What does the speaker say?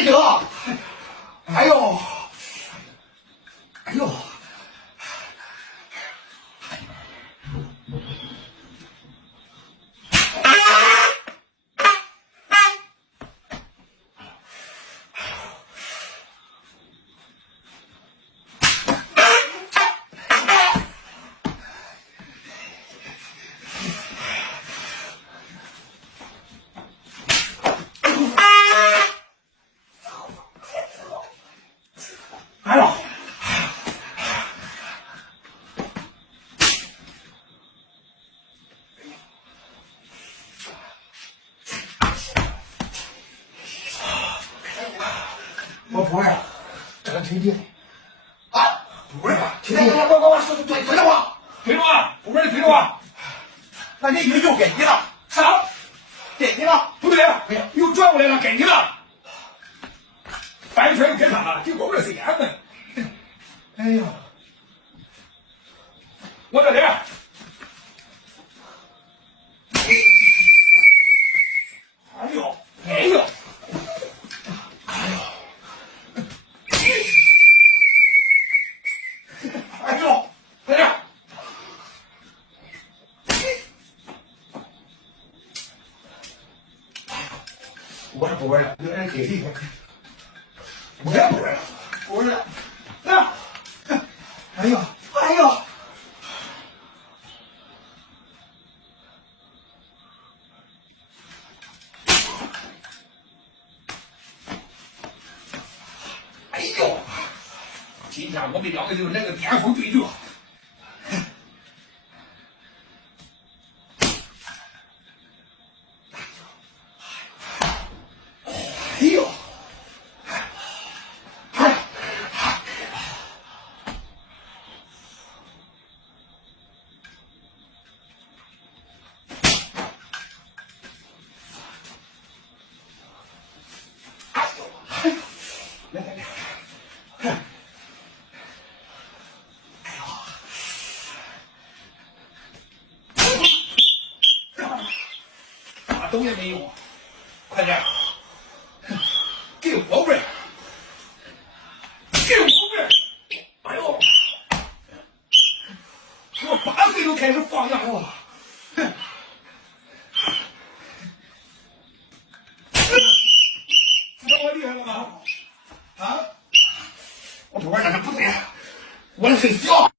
没辙。哎呦，哎呦，哎呦，我不会了，这个推进啊，不会了，推进，我推着我，推着我，不会推着我，那你又给你了，啥？给你了，不对，又转过来了，给你了，翻圈又给他了，结果我这是烟的。哎呦，我这里，哎呦，哎呦，哎呦，在这儿，我也不会了，有人给力，我也不会了，不会了，啊，哎呦，哎呦。哎呦！今天我们两个就是来个巅峰对决。哎呦！来来来！啥动也没有，快点，给我味儿，给我味儿！哎呦，我8岁都开始放羊了，哼！知道我厉害了吗？啊！我不玩那是不对，我这是小。